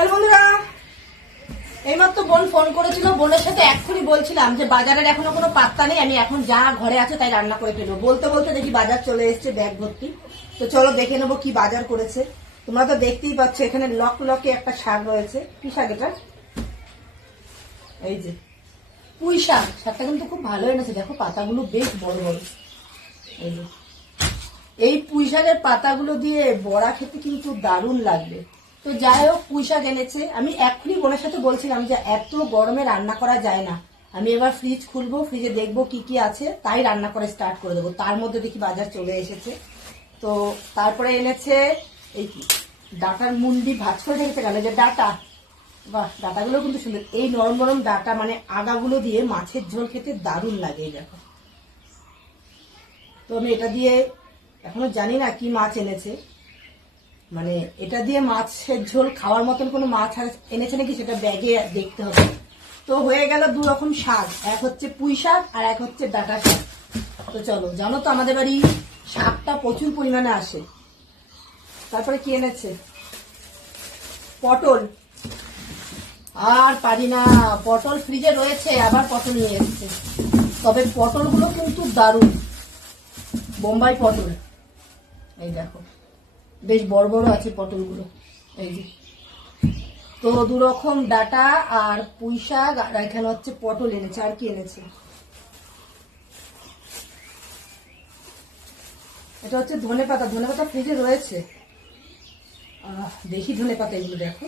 Hello বন্ধুরা, এইমাত্র বোন ফোন করেছিল। বোনের সাথে এক্ষুনি বলছিলাম যে বাজারের এখনো কোনো পাত্তা নেই, আমি এখন যা ঘরে আছে তাই রান্না করে ফেলবো। বলতে বলতে দেখি বাজার চলে এসছে ব্যাগ ভর্তি। তো চলো দেখে নেবো কি বাজার করেছে। তোমরা তো দেখতেই পাচ্ছ এখানে লক লকে একটা শাক রয়েছে। কি শাক এটা? এই যে পুঁই শাক। শাকটা কিন্তু খুব ভালো এনেছে, দেখো পাতাগুলো বেশ বড় বড়। এই যে এই পুঁই শাকের পাতাগুলো দিয়ে বড়া খেতে কিন্তু দারুণ লাগবে। তো যাই হোক, পুঁই শাক এনেছে। আমি এক্ষুনি বোনের সাথে বলছিলাম যে এত গরমে রান্না করা যায় না, আমি এবার ফ্রিজ খুলবো, ফ্রিজে দেখবো কি কি আছে, তাই রান্না করে স্টার্ট করে দেবো। তার মধ্যে দেখি বাজার চলে এসেছে। তো তারপরে এনেছে এই ডাটার মুন্ডি ভাজ করে রেখেছে, গেল যে ডাটা। বাহ, ডাটাগুলো কিন্তু সুন্দর। এই নরম নরম ডাটা মানে আগাগুলো দিয়ে মাছের ঝোল খেতে দারুণ লাগে। এই দেখো, তো আমি এটা দিয়ে এখনো জানি না কি মাছ এনেছে, মানে এটা দিয়ে মাছের ঝোল খাওয়ার মতন কোনো মাছ এনেছে নাকি সেটা ব্যাগে দেখতে হবে। তো হয়ে গেল দু রকম শাক, এক হচ্ছে পুঁই শাক আর এক হচ্ছে ডাঁটা শাক। তো চলো, জানো তো আমাদের বাড়ি শাকটা প্রচুর পরিমাণে আসে। তারপরে কি এনেছে? পটল। আর পারি না, পটল ফ্রিজে রয়েছে, আবার পটল নিয়ে এসছে। তবে পটলগুলো কিন্তু দারুণ, বোম্বাই পটল। এই দেখো বেশ বড় বড় আছে পটলগুলো। এই যে, তো দু রকম ডাটা আর পুঁই শাক, আর এখানে হচ্ছে পটল এনেছে। আর কি এনেছে? এটা হচ্ছে ধনেপাতা। ধনেপাতা ফ্রিজে রয়েছে, দেখি ধনেপাতা এগুলো। দেখো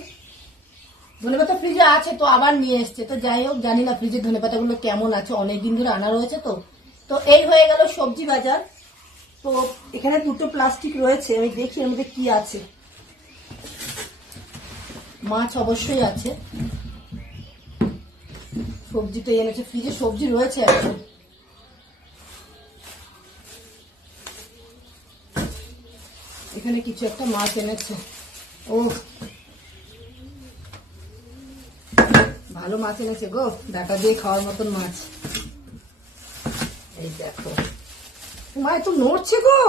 ধনেপাতা ফ্রিজে আছে, তো আবার নিয়ে এসছে। তো যাই হোক, জানি না ফ্রিজের ধনেপাতাগুলো কেমন আছে, অনেকদিন ধরে আনা রয়েছে। তো এই হয়ে গেল সবজি বাজার। তো এখানে দুটো প্লাস্টিক রয়েছে, আমি দেখি এর মধ্যে কি আছে। মাছ অবশ্যই আছে, সবজি তো এনেছে, ফ্রিজে সবজি রয়েছে এখন। এখানে কিছু একটা মাছ এনেছে। ও, ভালো মাছ এনেছে গো, ডাটা দিয়ে খাওয়ার মতন মাছ। এই দেখো, তোমায় তো নড়ছে গো,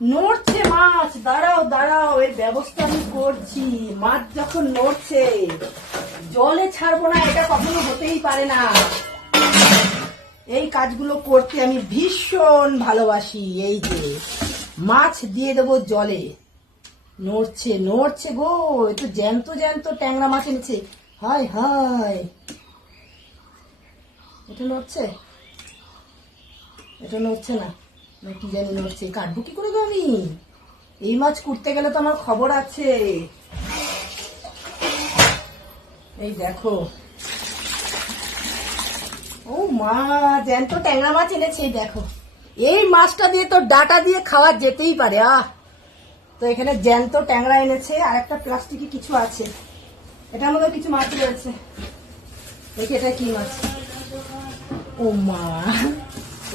নড়ছে মাছ। দাঁড়াও দাঁড়াও, এর ব্যবস্থা আমি করছি। মাছ যখন নড়ছে জলে ছাড়বো না, এটা কখনো হতেই পারে না। এই কাজগুলো করতে আমি ভীষণ ভালোবাসি। এই যে মাছ দিয়ে দেবো জলে, নড়ছে নড়ছে গো, একটু জ্যান্ত জ্যান্ত ট্যাংরা মাছ এনেছে। হায় হায়, এটা নড়ছে, এটা নড়ছে না, কি জানি নড়ছে। কাটবো কি করে গো আমি? এই মাছ কুটতে গেলে তো আমার খবর আছে। এই দেখো, ও মা, জ্যান্ত ট্যাংরা মাছ এনেছে। এই দেখো, এই মাছটা দিয়ে তো ডাটা দিয়ে খাওয়া যেতেই পারে। তো এখানে জ্যান্ত ট্যাংরা এনেছে, আর একটা প্লাস্টিকে কিছু আছে, এটার মধ্যে কিছু মাছ রয়েছে। দেখি এটা কি মাছ। ও মা,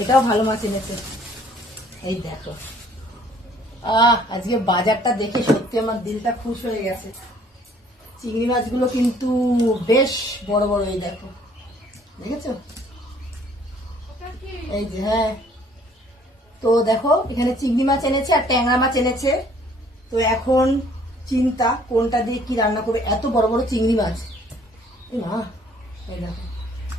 এটাও ভালো মাছ এনেছে। এই দেখো, আজকে বাজারটা দেখে সত্যি আমার দিলটা খুশ হয়ে গেছে। চিংড়ি মাছগুলো কিন্তু বেশ বড় বড়। এই দেখো, দেখেছো? এই যে, হ্যাঁ, তো দেখো এখানে চিংড়ি মাছ এনেছে আর ট্যাংরা মাছ এনেছে। তো এখন চিন্তা কোনটা দিয়ে কি রান্না করবে, এত বড় বড় চিংড়ি মাছ। না, এই দেখো,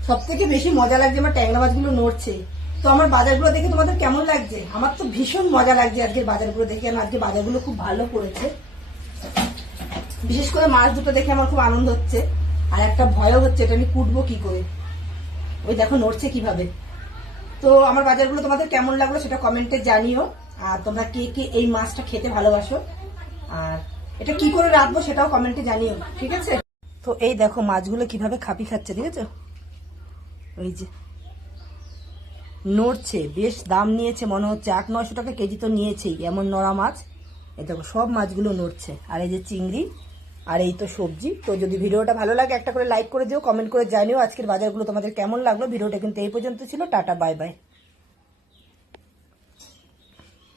সব থেকে বেশি মজা লাগছে আমার ট্যাংরা মাছগুলো নড়ছে। তো আমার বাজারগুলো দেখে তোমাদের কেমন লাগছে? আমার তো ভীষণ মজা লাগছে আজকের বাজারগুলো দেখে। কারণ আজকে বাজারগুলো খুব ভালো করেছে, বিশেষ করে মাছ দুটো দেখে আমার খুব আনন্দ হচ্ছে। আর একটা ভয়ও হচ্ছে, এটা আমি কুটবো কি করে। ওই দেখো নড়ছে কিভাবে। তো আমার বাজারগুলো তোমাদের কেমন লাগলো সেটা কমেন্টে জানিও। আর তোমরা কে কে এই মাছটা খেতে ভালোবাসো, আর এটা কি করে রাখবো সেটাও কমেন্টে জানিও, ঠিক আছে? তো এই দেখো মাছগুলো কিভাবে খাপি খাচ্ছে, দেখেছো? ওই যে নড়ছে, বেশ দাম নিয়েছে মনে হচ্ছে, 800-900 টাকা কেজি তো নিয়েছেই এমন নড়া মাছ। এই দেখো সব মাছগুলো নড়ছে। আর এই যে চিংড়ি, আর এই তো সবজি। তো যদি ভিডিওটা ভালো লাগে একটা করে লাইক করে দিও, কমেন্ট করে জানিও আজকের বাজারগুলো তোমাদের কেমন লাগলো। ভিডিওটা কিন্তু এই পর্যন্ত ছিল। Tata, bye bye.